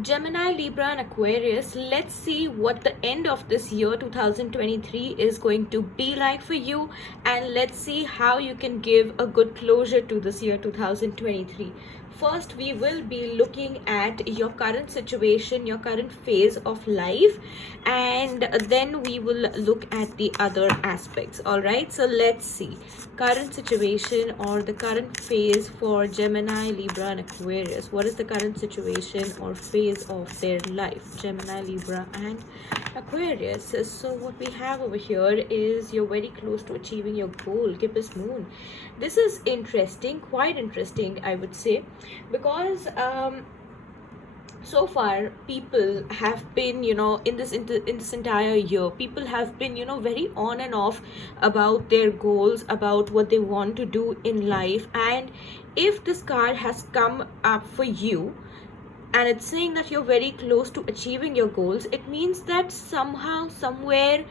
Gemini, Libra, and Aquarius, let's see what the end of this year 2023 is going to be like for you, and let's see how you can give a good closure to this year 2023. First, we will be looking at your current situation, your current phase of life, and then we will look at the other aspects. All right, so let's see current situation or the current phase for Gemini, Libra, and Aquarius. What is the current situation or phase of their life? Gemini, Libra, and Aquarius. So what we have over here is you're very close to achieving your goal, gibbous moon. This is interesting, quite interesting, I would say, because so far people have been, in this entire year, people have been, very on and off about their goals, about what they want to do in life. And if this card has come up for you and it's saying that you're very close to achieving your goals, it means that somehow, somewhere,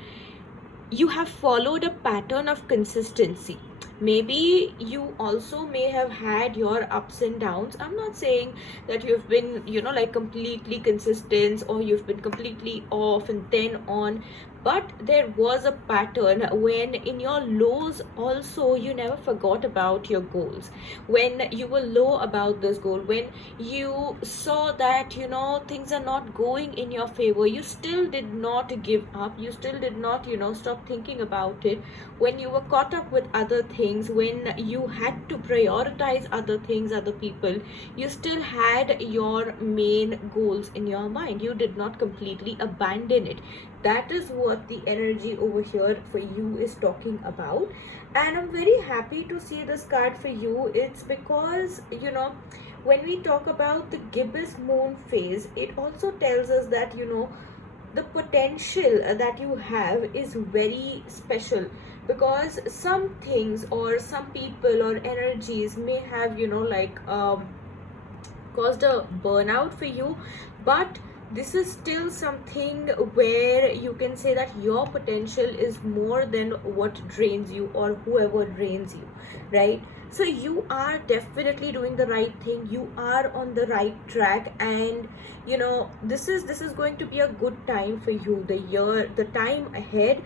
you have followed a pattern of consistency. Maybe you also may have had your ups and downs. I'm not saying that you've been, like completely consistent or you've been completely off and then on, but there was a pattern when in your lows also you never forgot about your goals. When you were low about this goal, when you saw that things are not going in your favor, you still did not give up, you still did not stop thinking about it. When you were caught up with other things, when you had to prioritize other things, other people, you still had your main goals in your mind. You did not completely abandon it. That is what the energy over here for you is talking about. And I'm very happy to see this card for you. It's because when we talk about the gibbous moon phase, it also tells us that the potential that you have is very special, because some things or some people or energies may have caused a burnout for you, but this is still something where you can say that your potential is more than what drains you or whoever drains you, right? So you are definitely doing the right thing, you are on the right track, and this is going to be a good time for you. The time ahead,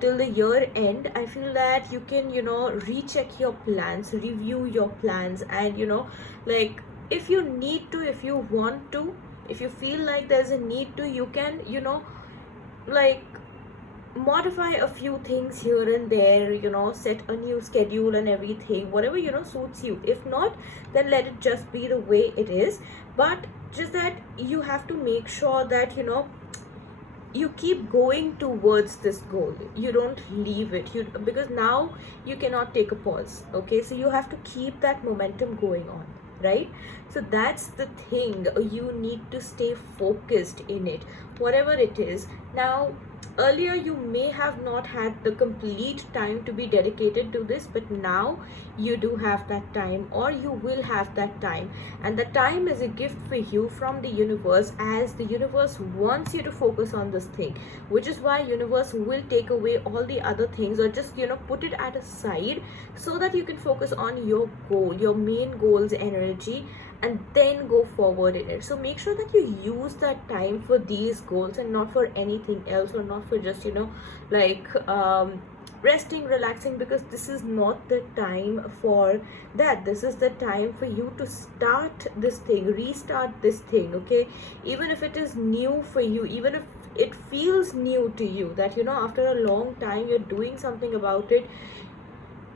till the year end, I feel that you can recheck your plans, review your plans, and like, if you need to, if you want to, if you feel like there's a need to, you can like modify a few things here and there, set a new schedule and everything, whatever suits you. If not, then let it just be the way it is. But just that you have to make sure that you keep going towards this goal, you don't leave it, because now you cannot take a pause. Okay, so you have to keep that momentum going on, right? So that's the thing, you need to stay focused in it, whatever it is. Now, earlier you may have not had the complete time to be dedicated to this, but now you do have that time, or you will have that time, and the time is a gift for you from the universe, as the universe wants you to focus on this thing, which is why universe will take away all the other things, or just put it at a side, so that you can focus on your goal, your main goals energy, and then go forward in it. So make sure that you use that time for these goals and not for anything else, or not for just resting, relaxing, because this is not the time for that. This is the time for you to start this thing, restart this thing. Okay, even if it is new for you, even if it feels new to you, that after a long time you're doing something about it,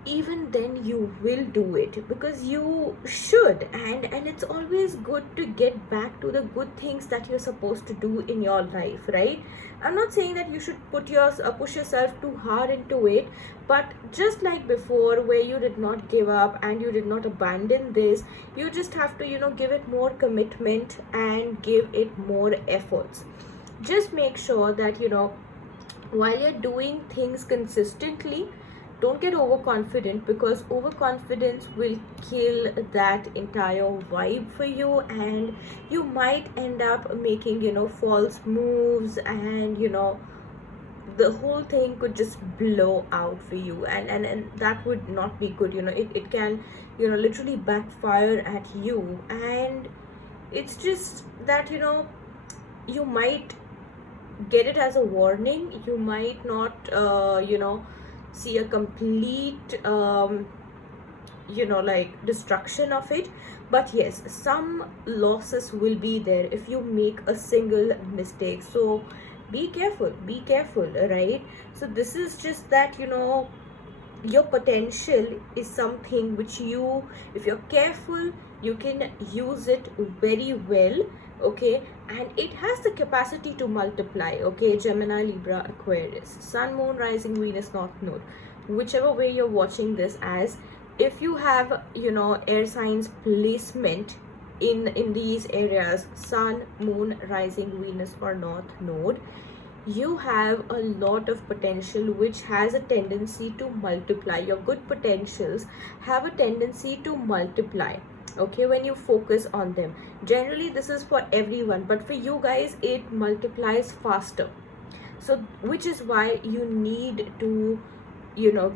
even then you will do it, because you should. And it's always good to get back to the good things that you're supposed to do in your life, right? I'm not saying that you should push yourself too hard into it, but just like before, where you did not give up and you did not abandon this, you just have to give it more commitment and give it more efforts. Just make sure that while you're doing things consistently, don't get overconfident, because overconfidence will kill that entire vibe for you, and you might end up making false moves, and the whole thing could just blow out for you, and that would not be good. It can literally backfire at you. And It's just that, you might get it as a warning. You might not, see a complete, like destruction of it, but yes, some losses will be there if you make a single mistake. So be careful, right? So this is just that, your potential is something which you, if you're careful, you can use it very well. Okay, and it has the capacity to multiply. Okay, Gemini, Libra, Aquarius, sun, moon, rising, Venus, north node, whichever way you're watching this as. If you have, air signs placement in these areas, sun, moon, rising, Venus, or north node, you have a lot of potential which has a tendency to multiply. Your good potentials have a tendency to multiply, okay, when you focus on them. Generally this is for everyone, but for you guys it multiplies faster. So which is why you need to,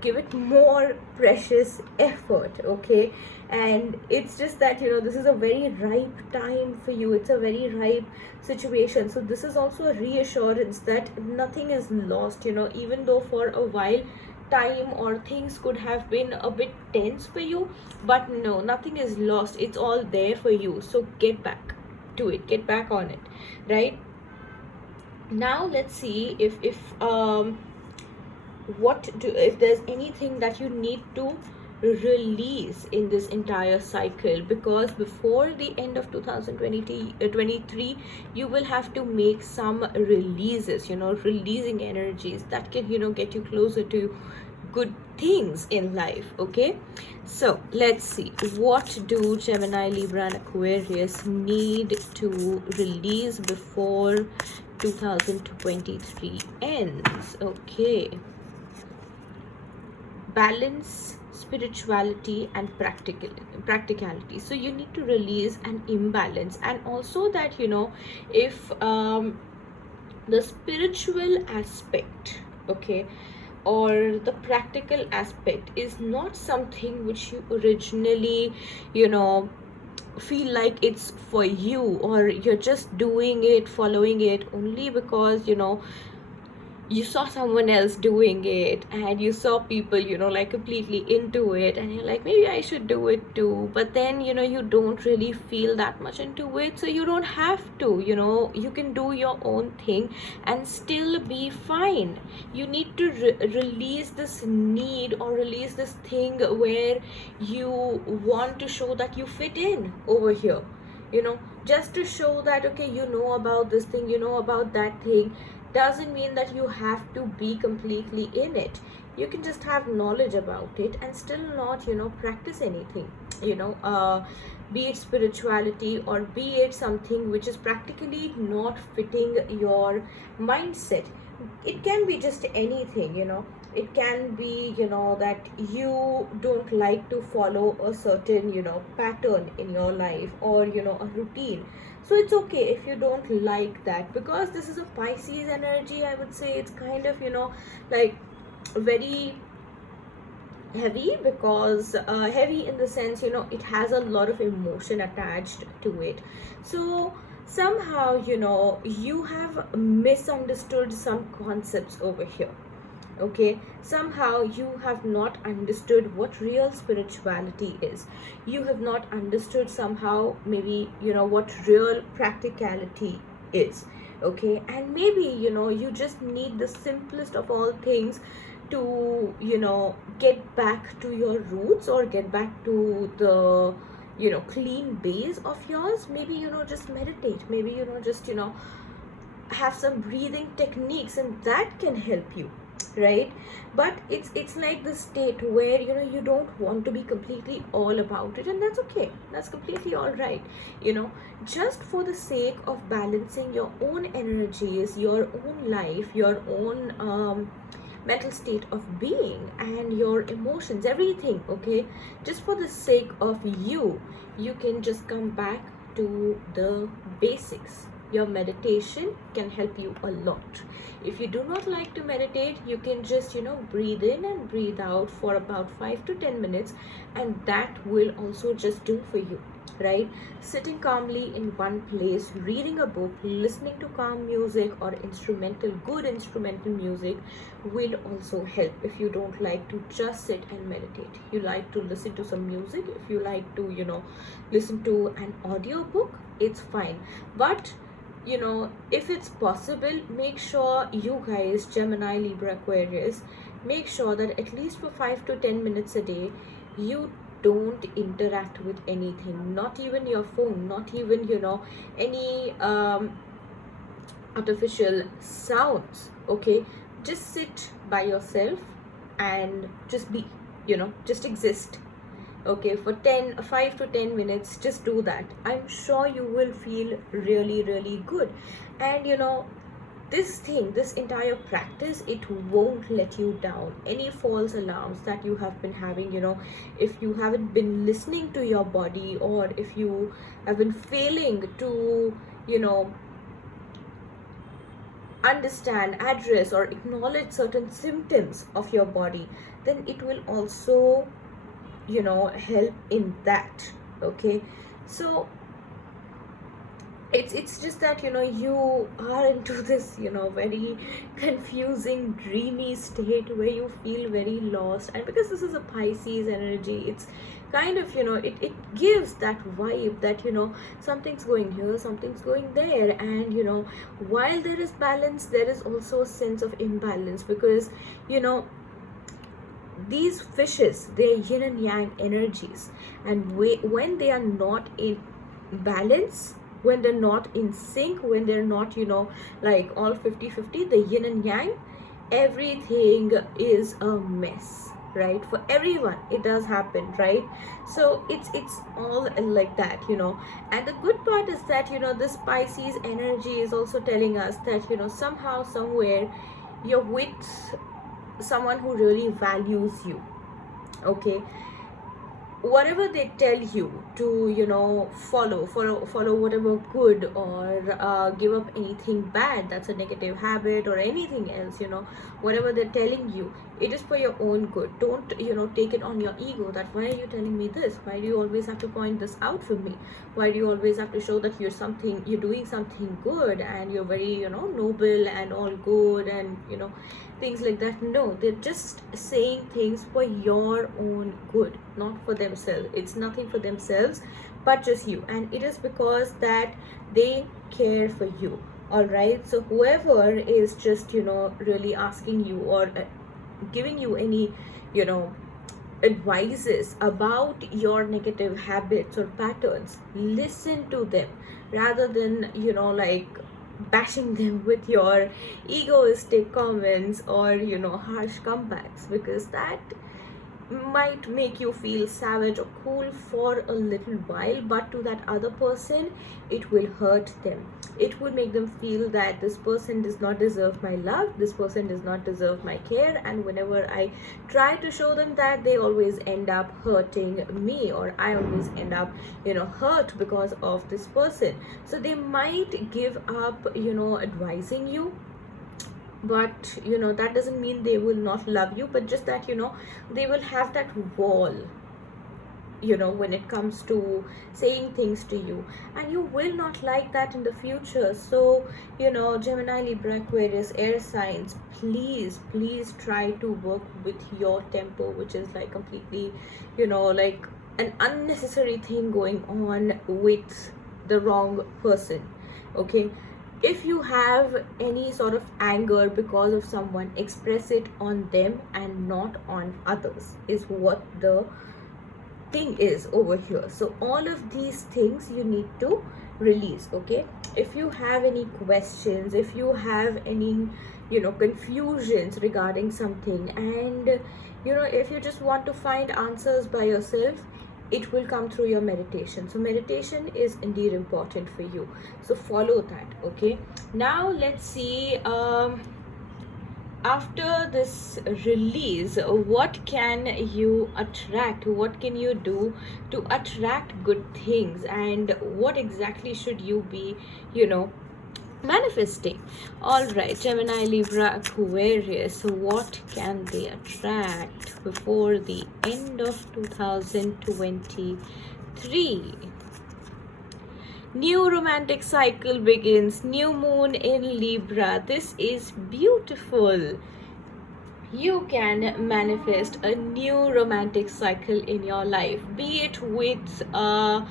give it more precious effort. Okay, and it's just that, this is a very ripe time for you. It's a very ripe situation. So this is also a reassurance that nothing is lost, even though for a while time or things could have been a bit tense for you, but no, nothing is lost. It's all there for you. So get back to it, get back on it, right? Now let's see if there's anything that you need to release in this entire cycle, because before the end of 2023 you will have to make some releases, releasing energies that can, get you closer to good things in life. Okay, so let's see, what do Gemini, Libra, and Aquarius need to release before 2023 ends? Okay, balance, spirituality, and practicality. So you need to release an imbalance, and also that, if the spiritual aspect, okay, or the practical aspect is not something which you originally, feel like it's for you, or you're just doing it, following it only because, you saw someone else doing it, and you saw people, like completely into it, and you're like, maybe I should do it too, but then, you don't really feel that much into it. So you don't have to, you can do your own thing and still be fine. You need to release this need, or release this thing where you want to show that you fit in over here, just to show that, okay, about this thing, about that thing, doesn't mean that you have to be completely in it. You can just have knowledge about it and still not, practice anything, be it spirituality, or be it something which is practically not fitting your mindset. It can be just anything, it can be, that you don't like to follow a certain, pattern in your life, or, a routine. So it's okay if you don't like that, because this is a Pisces energy. I would say it's kind of, like very heavy, because heavy in the sense, it has a lot of emotion attached to it. So somehow, you have misunderstood some concepts over here. Okay, somehow you have not understood what real spirituality is. You have not understood somehow, maybe, what real practicality is. Okay, and maybe, you just need the simplest of all things to, get back to your roots, or get back to the, clean base of yours. Maybe, just meditate. Maybe, just, have some breathing techniques, and that can help you, right? But it's like the state where, you don't want to be completely all about it, and that's okay. That's completely all right, just for the sake of balancing your own energies, your own life, your own mental state of being, and your emotions, everything. Okay, just for the sake of you can just come back to the basics. Your meditation can help you a lot. If you do not like to meditate, you can just, breathe in and breathe out for about 5 to 10 minutes, and that will also just do for you. right? Sitting calmly in one place, reading a book, listening to calm music or good instrumental music will also help. If you don't like to just sit and meditate, you like to listen to some music, if you like to, listen to an audio book, it's fine. But if it's possible, make sure you guys, Gemini, Libra, Aquarius, make sure that at least for 5 to 10 minutes a day, you don't interact with anything, not even your phone, not even any artificial sounds. Okay, just sit by yourself and just be, just exist. Okay, for 5 to 10 minutes, just do that. I'm sure you will feel really, really good. And this entire practice, it won't let you down. Any false alarms that you have been having, if you haven't been listening to your body, or if you have been failing to understand, address, or acknowledge certain symptoms of your body, then it will also help in that. Okay, so it's just that you are into this very confusing, dreamy state where you feel very lost. And because this is a Pisces energy, it's kind of it gives that vibe that something's going here, something's going there. And while there is balance, there is also a sense of imbalance, because these fishes, they're yin and yang energies, and when they are not in balance, when they're not in sync, when they're not like all 50-50, the yin and yang, everything is a mess, right? For everyone it does happen, right? So it's all like that. And the good part is that this Pisces energy is also telling us that somehow, somewhere, you're with someone who really values you. Okay, whatever they tell you to follow whatever good, or give up anything bad that's a negative habit, or anything else, whatever they're telling you, it is for your own good. Don't take it on your ego that why are you telling me this, why do you always have to point this out for me, why do you always have to show that you're doing something good, and you're very noble and all good, and things like that. No, they're just saying things for your own good, not for themselves. It's nothing for themselves but just you, and it is because that they care for you. All right, so whoever is just really asking you, or giving you any advices about your negative habits or patterns, listen to them rather than like bashing them with your egoistic comments, or harsh comebacks, because that might make you feel savage or cool for a little while, but to that other person, it will hurt them. It will make them feel that this person does not deserve my love, this person does not deserve my care, and whenever I try to show them that, they always end up hurting me, or I always end up hurt because of this person. So they might give up advising you, but that doesn't mean they will not love you, but just that they will have that wall when it comes to saying things to you, and you will not like that in the future. So Gemini, Libra, Aquarius, air signs, please try to work with your tempo, which is like completely like an unnecessary thing going on with the wrong person. Okay, if you have any sort of anger because of someone, express it on them and not on others, is what the thing is over here. So all of these things you need to release. Okay, if you have any questions, if you have any confusions regarding something, and if you just want to find answers by yourself, it will come through your meditation. So meditation is indeed important for you, so follow that. Okay, now let's see, after this release, what can you attract, what can you do to attract good things, and what exactly should you be manifesting? All right, Gemini, Libra, Aquarius, what can they attract before the end of 2023? New romantic cycle begins. New moon in Libra. This is beautiful. You can manifest a new romantic cycle in your life, be it with a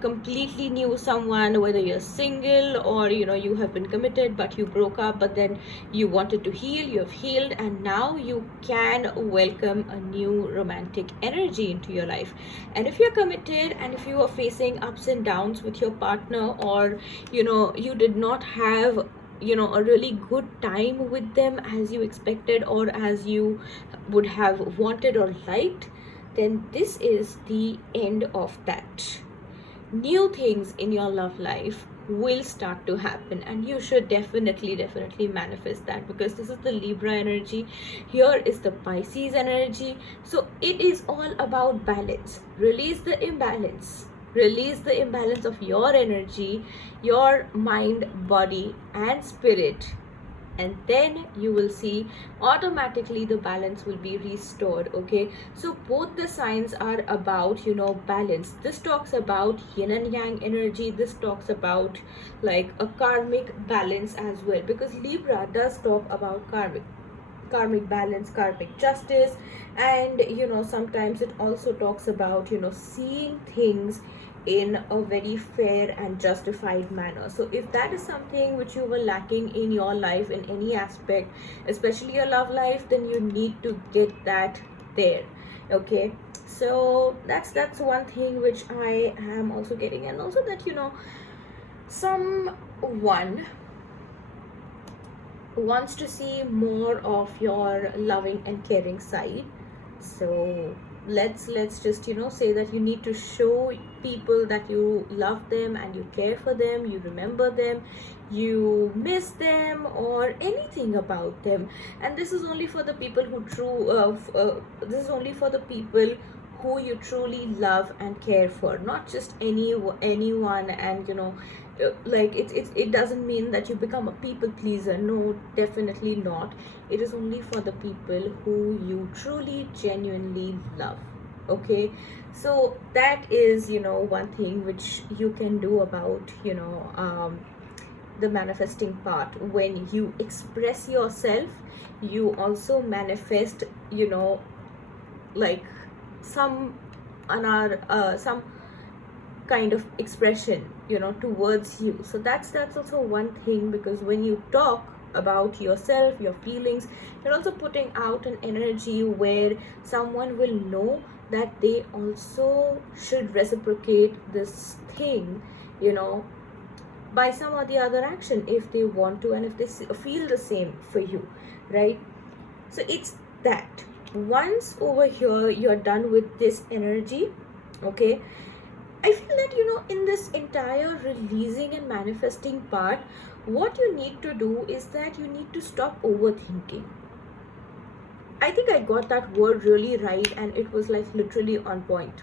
completely new someone, whether you're single or you have been committed but you broke up, but then you wanted to heal, you have healed, and now you can welcome a new romantic energy into your life. And if you're committed and if you are facing ups and downs with your partner, or you did not have a really good time with them as you expected or as you would have wanted or liked, then this is the end of that. New things in your love life will start to happen, and you should definitely manifest that, because this is the Libra energy. Here is the Pisces energy. So it is all about balance. Release the imbalance. Release the imbalance of your energy, your mind, body and spirit, and then you will see automatically the balance will be restored. Okay, so both the signs are about balance. This talks about yin and yang energy. This talks about like a karmic balance as well, because Libra does talk about karmic balance, karmic justice, and sometimes it also talks about seeing things in a very fair and justified manner. So if that is something which you were lacking in your life in any aspect, especially your love life, then you need to get that there. Okay, so that's one thing which I am also getting. And also that someone wants to see more of your loving and caring side. So let's just say that you need to show people that you love them and you care for them, you remember them, you miss them, or anything about them. And this is only for the people who this is only for the people who you truly love and care for, not just anyone. And like it doesn't mean that you become a people pleaser. No, definitely not. It is only for the people who you truly genuinely love. Okay, so that is one thing which you can do about the manifesting part. When you express yourself, you also manifest like some some kind of expression towards you. So that's also one thing, because when you talk about yourself, your feelings, you're also putting out an energy where someone will know that they also should reciprocate this thing by some or the other action, if they want to, and if they feel the same for you, right? So it's that. Once over here you're done with this energy, okay, I feel that in this entire releasing and manifesting part, what you need to do is that you need to stop overthinking. I think I got that word really right, and it was like literally on point.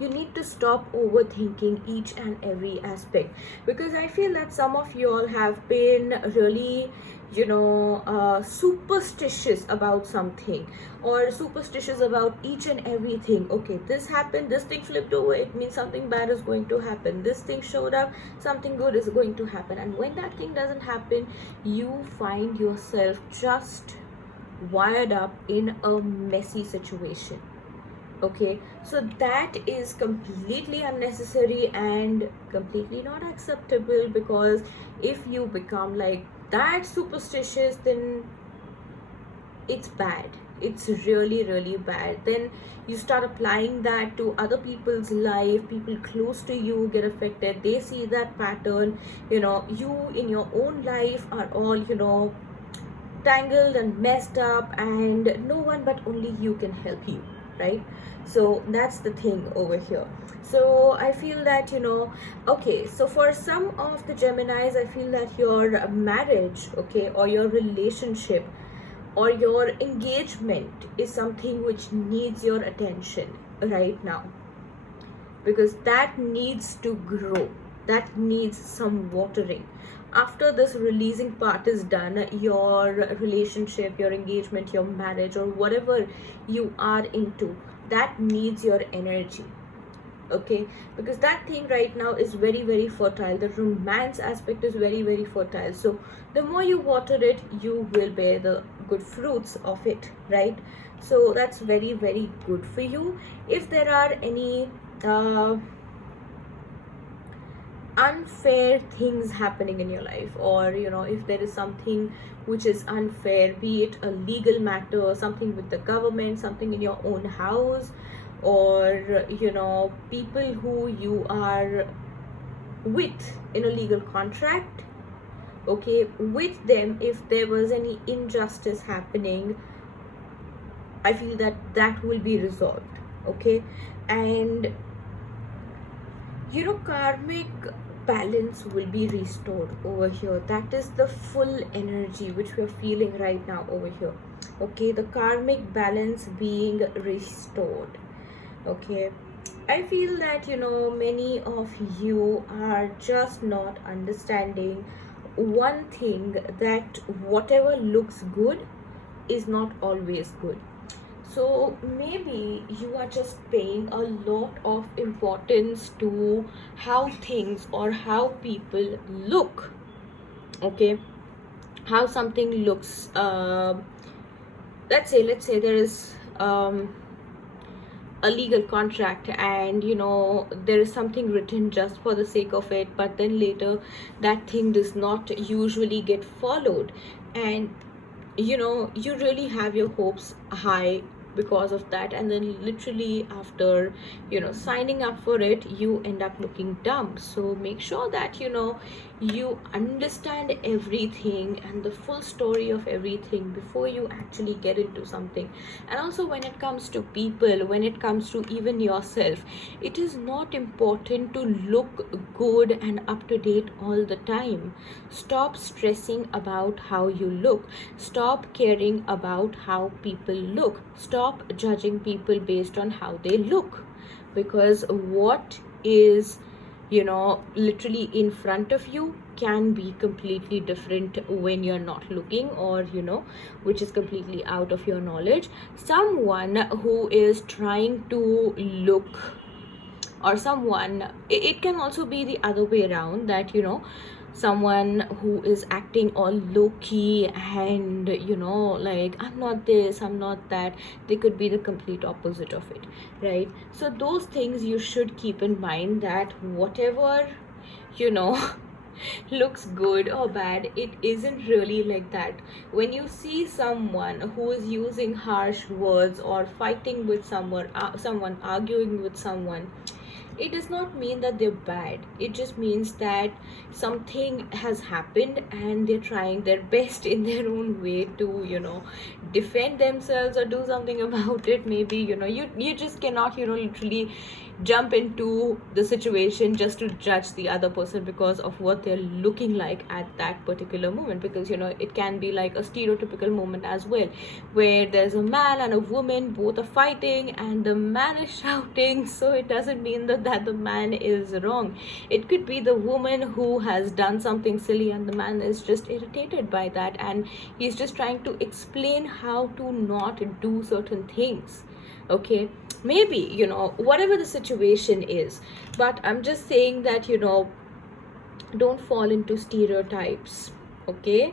You need to stop overthinking each and every aspect, because I feel that some of you all have been really superstitious about something, or superstitious about each and everything. Okay, this happened, this thing flipped over, it means something bad is going to happen. This thing showed up, something good is going to happen. And when that thing doesn't happen, you find yourself just wired up in a messy situation. Okay, so that is completely unnecessary and completely not acceptable, because if you become like that superstitious, then it's bad. It's really bad. Then you start applying that to other people's life. People close to you get affected. They see that pattern. You in your own life are all tangled and messed up, and no one but only you can help you, right? So that's the thing over here. So I feel that okay, so for some of the Geminis, I feel that your marriage, okay, or your relationship or your engagement is something which needs your attention right now, because that needs to grow, that needs some watering. After this releasing part is done, your relationship, your engagement, your marriage, or whatever you are into, that needs your energy. okay, because that thing right now is very very fertile. The romance aspect is very very fertile, so the more you water it, you will bear the good fruits of it, right? So that's very very good for you. If there are any unfair things happening in your life, or if there is something which is unfair, be it a legal matter or something with the government, something in your own house, or people who you are with in a legal contract, okay, with them, if there was any injustice happening, I feel that that will be resolved, okay. And karmic balance will be restored over here. That is the full energy which we are feeling right now over here, okay. The karmic balance being restored, okay. I feel that many of you are just not understanding one thing, that whatever looks good is not always good. So maybe you are just paying a lot of importance to how things or how people look, okay. How something looks, let's say there is a legal contract, and there is something written just for the sake of it, but then later that thing does not usually get followed, and you really have your hopes high because of that, and then literally after signing up for it, you end up looking dumb. So make sure that you understand everything and the full story of everything before you actually get into something. And also, when it comes to people, when it comes to even yourself, it is not important to look good and up to date all the time. Stop stressing about how you look. Stop caring about how people look. Stop judging people based on how they look, because what is literally in front of you can be completely different when you're not looking, or which is completely out of your knowledge. Someone who is trying to look, or someone, it can also be the other way around, that someone who is acting all low-key and like, I'm not this, I'm not that, they could be the complete opposite of it, right? So those things you should keep in mind, that whatever looks good or bad, it isn't really like that. When you see someone who is using harsh words, or fighting with someone arguing with someone, it does not mean that they're bad. It just means that something has happened and they're trying their best in their own way to defend themselves or do something about it. Maybe you just cannot literally jump into the situation just to judge the other person because of what they're looking like at that particular moment, because it can be like a stereotypical moment as well, where there's a man and a woman, both are fighting and the man is shouting. So it doesn't mean that the man is wrong. It could be the woman who has done something silly and the man is just irritated by that, and he's just trying to explain how to not do certain things, okay. Maybe whatever the situation is, but I'm just saying that don't fall into stereotypes, okay.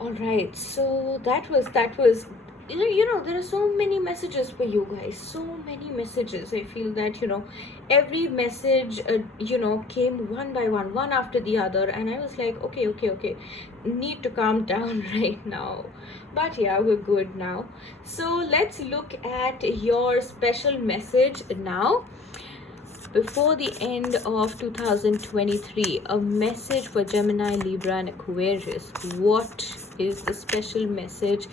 All right, so that was there are so many messages for you guys, so many messages. I feel that every message came one by one after the other, and I was like, okay, need to calm down right now. But yeah, we're good now. So let's look at your special message now. Before the end of 2023, a message for Gemini, Libra and Aquarius. What is the special message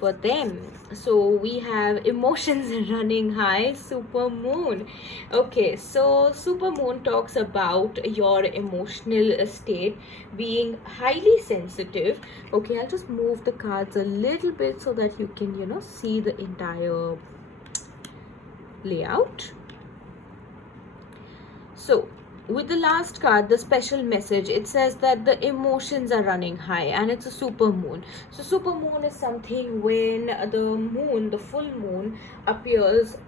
for them? So we have emotions running high, super moon. Okay, so super moon talks about your emotional state being highly sensitive. Okay, I'll just move the cards a little bit so that you can see the entire layout. So with the last card, the special message, it says that the emotions are running high, and it's a super moon. So super moon is something when the full moon appears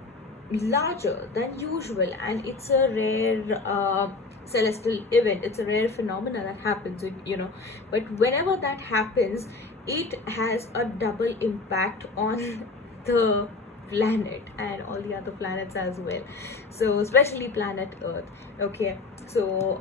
larger than usual, and it's a rare celestial event. It's a rare phenomena that happens, but whenever that happens, it has a double impact on the planet and all the other planets as well, so especially planet Earth. Okay, so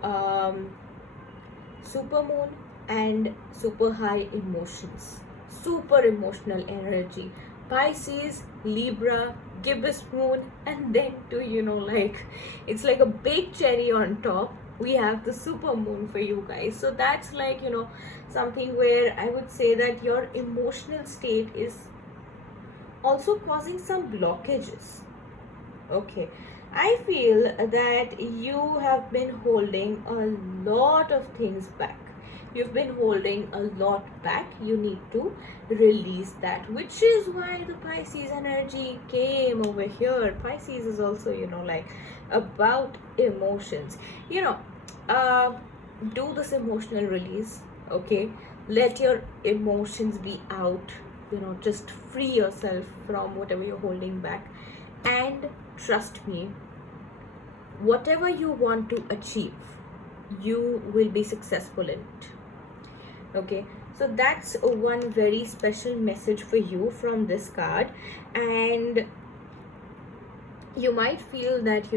supermoon and super high emotions, super emotional energy, Pisces, Libra, gibbous moon, and then to, like, it's like a baked cherry on top, we have the super moon for you guys. So that's like, something where I would say that your emotional state is also causing some blockages. Okay, I feel that you have been holding a lot of things back. You've been holding a lot back. You need to release that, which is why the Pisces energy came over here. Pisces is also, like, about emotions. Do this emotional release. Okay, let your emotions be out. Just free yourself from whatever you're holding back, and trust me, whatever you want to achieve, you will be successful in it. Okay, so that's one very special message for you from this card. And you might feel that,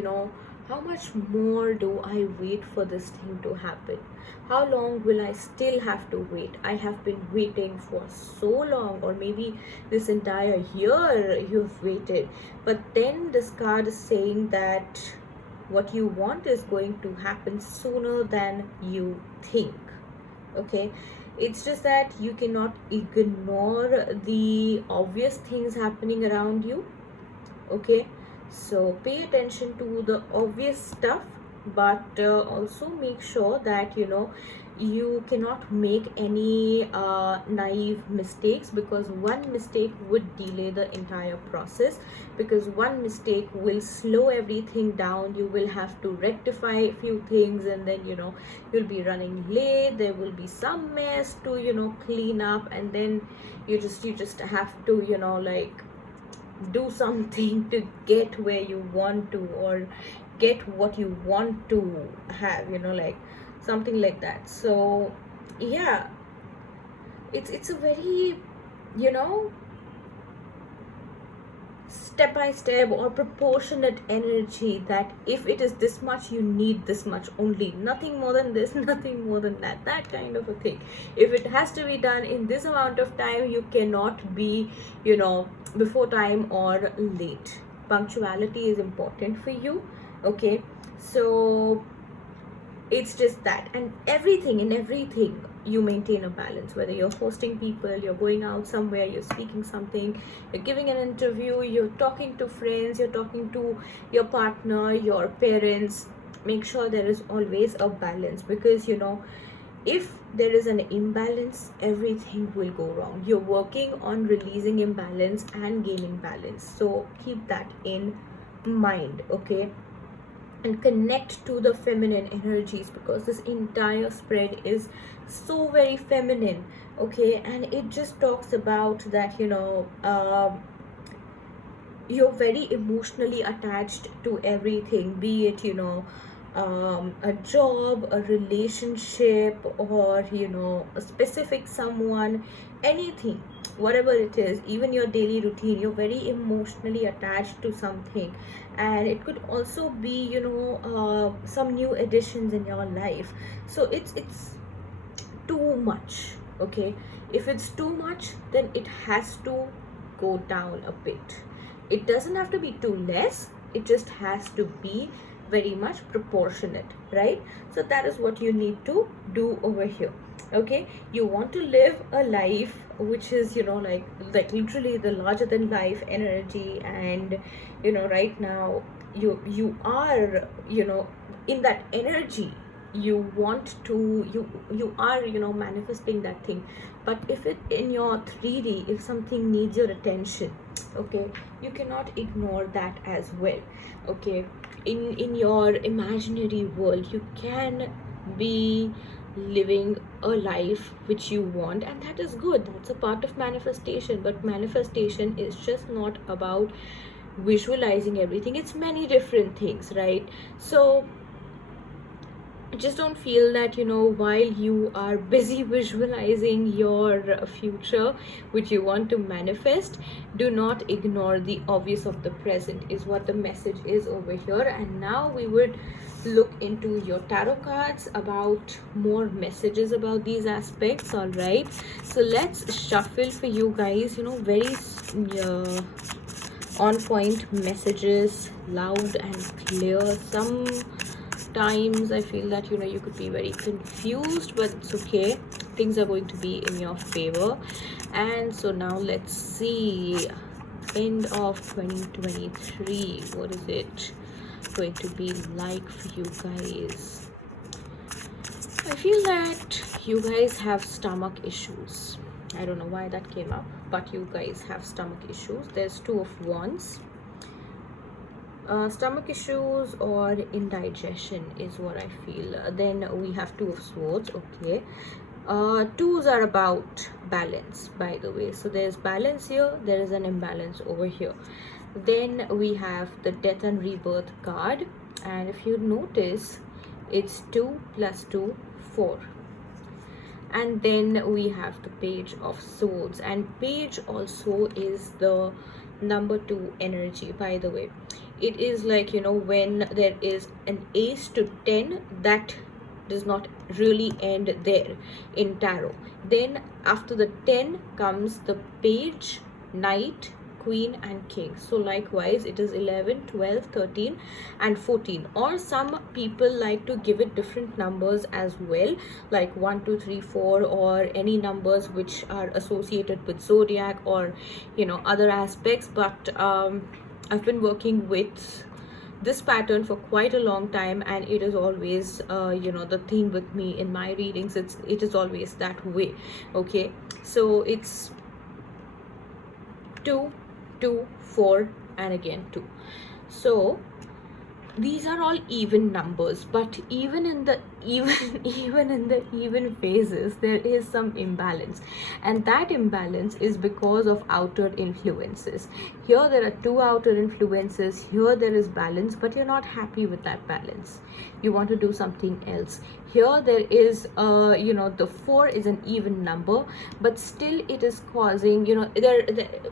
how much more do I wait for this thing to happen? How long will I still have to wait? I have been waiting for so long, or maybe this entire year you've waited. But then this card is saying that what you want is going to happen sooner than you think. Okay, it's just that you cannot ignore the obvious things happening around you. Okay, so pay attention to the obvious stuff, but also make sure that you cannot make any naive mistakes, because one mistake would delay the entire process, because one mistake will slow everything down. You will have to rectify a few things, and then you'll be running late. There will be some mess to clean up, and then you just have to like do something to get where you want to, or get what you want to have, like something like that. So yeah, it's a very step by step or proportionate energy, that if it is this much, you need this much only, nothing more than this, nothing more than that kind of a thing. If it has to be done in this amount of time, you cannot be before time or late. Punctuality is important for you. Okay, so it's just that, and everything you maintain a balance, whether you're hosting people, you're going out somewhere, you're speaking something, you're giving an interview, you're talking to friends, you're talking to your partner, your parents. Make sure there is always a balance, because if there is an imbalance, everything will go wrong. You're working on releasing imbalance and gaining balance, so keep that in mind. Okay, and connect to the feminine energies, because this entire spread is so very feminine. Okay, and it just talks about that you're very emotionally attached to everything, be it a job, a relationship, or a specific someone, anything, whatever it is, even your daily routine, you're very emotionally attached to something. And it could also be some new additions in your life. So it's too much. Okay, if it's too much, then it has to go down a bit. It doesn't have to be too less, it just has to be very much proportionate, right? So that is what you need to do over here. Okay, you want to live a life which is like literally the larger than life energy, and right now you are in that energy. You want to, you are manifesting that thing. But if it in your 3D, if something needs your attention, okay, you cannot ignore that as well. Okay, in your imaginary world, you can be living a life which you want, and that is good. That's a part of manifestation. But manifestation is just not about visualizing everything. It's many different things, right? So just don't feel that, you know, while you are busy visualizing your future which you want to manifest, do not ignore the obvious of the present, is what the message is over here. And now we would look into your tarot cards about more messages about these aspects. All right, so let's shuffle for you guys, you know, very on point messages, loud and clear. Sometimes I feel that, you know, you could be very confused, but it's okay, things are going to be in your favor. And so now let's see, end of 2023, what is it going to be like for you guys? I feel that you guys have stomach issues. I don't know why that came up, but you guys have stomach issues. There's Two of Wands. Stomach issues or indigestion is what I feel. Then we have Two of Swords. Okay, twos are about balance, by the way. So there's balance here, there is an imbalance over here. Then we have the Death and Rebirth card, and if you notice, it's 2 plus 2, 4. And then we have the Page of Swords, and Page also is the number 2 energy, by the way. It is like, you know, when there is an ace to 10, that does not really end there in tarot. Then after the 10 comes the Page, Knight, Queen and King. So likewise it is 11, 12, 13 and 14, or some people like to give it different numbers as well, like 1, 2, 3, 4, or any numbers which are associated with zodiac or, you know, other aspects. But I've been working with this pattern for quite a long time, and it is always you know, the theme with me in my readings. It is always that way. Okay, so it's 2, 2, 4 and again 2. So these are all even numbers, but even in the even phases there is some imbalance, and that imbalance is because of outer influences. Here there are 2 outer influences, here there is balance, but you're not happy with that balance, you want to do something else. Here there is you know, the 4 is an even number, but still it is causing, you know,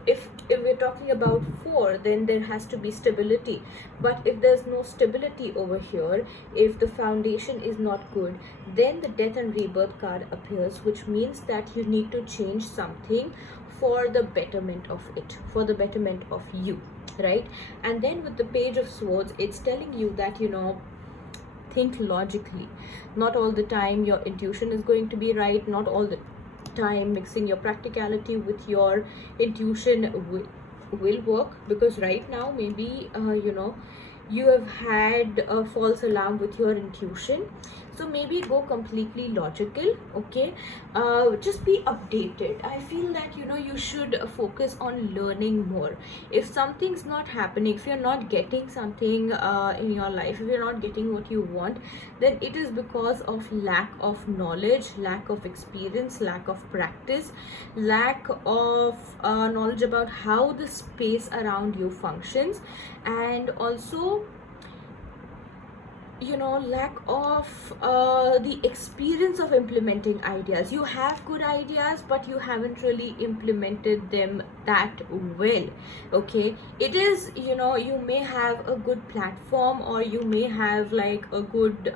if we're talking about 4, then there has to be stability. But if there's no stability over here, if the foundation is not good, then the Death and Rebirth card appears, which means that you need to change something for the betterment of it, for the betterment of you, right? And then with the Page of Swords, it's telling you that, you know, think logically. Not all the time your intuition is going to be right, not all the time mixing your practicality with your intuition will work, because right now maybe you know, you have had a false alarm with your intuition. So maybe go completely logical. Okay, just be updated. I feel that, you know, you should focus on learning more. If something's not happening, if you're not getting something in your life, if you're not getting what you want, then it is because of lack of knowledge, lack of experience, lack of practice, lack of knowledge about how the space around you functions, and also, you know, lack of the experience of implementing ideas. You have good ideas, but you haven't really implemented them that well. Okay, it is, you know, you may have a good platform, or you may have like a good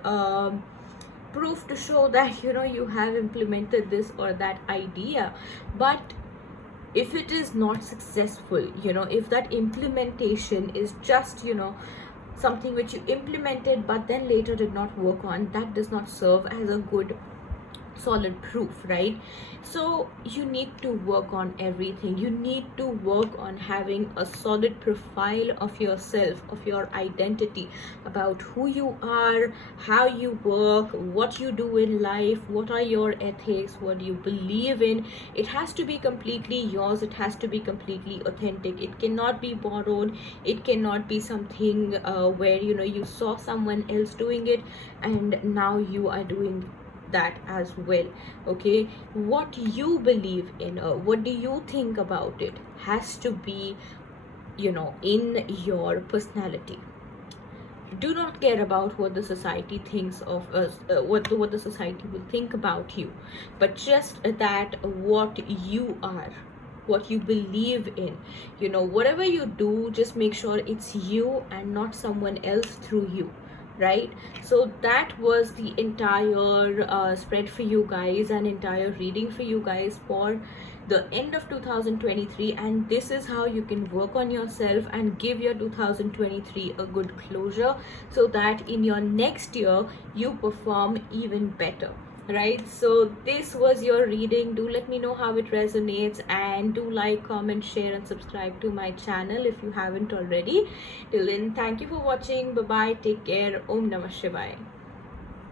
proof to show that, you know, you have implemented this or that idea, but if it is not successful, you know, if that implementation is just, you know, something which you implemented but then later did not work on, that does not serve as a good solid proof, right? So you need to work on everything. You need to work on having a solid profile of yourself, of your identity, about who you are, how you work, what you do in life, what are your ethics, what do you believe in. It has to be completely yours. It has to be completely authentic. It cannot be borrowed. It cannot be something where, you know, you saw someone else doing it and now you are doing that as well. Okay, what you believe in, what do you think about it, has to be in your personality. Do not care about what the society thinks of us, what the society will think about you, but just that what you are, what you believe in. Whatever you do, just make sure it's you and not someone else through you, right? So that was the entire spread for you guys, an entire reading for you guys for the end of 2023, and this is how you can work on yourself and give your 2023 a good closure, so that in your next year you perform even better, right? So this was your reading. Do let me know how it resonates, and do like, comment, share and subscribe to my channel if you haven't already. Till then, thank you for watching. Bye bye, take care. Om Namah Shivaya.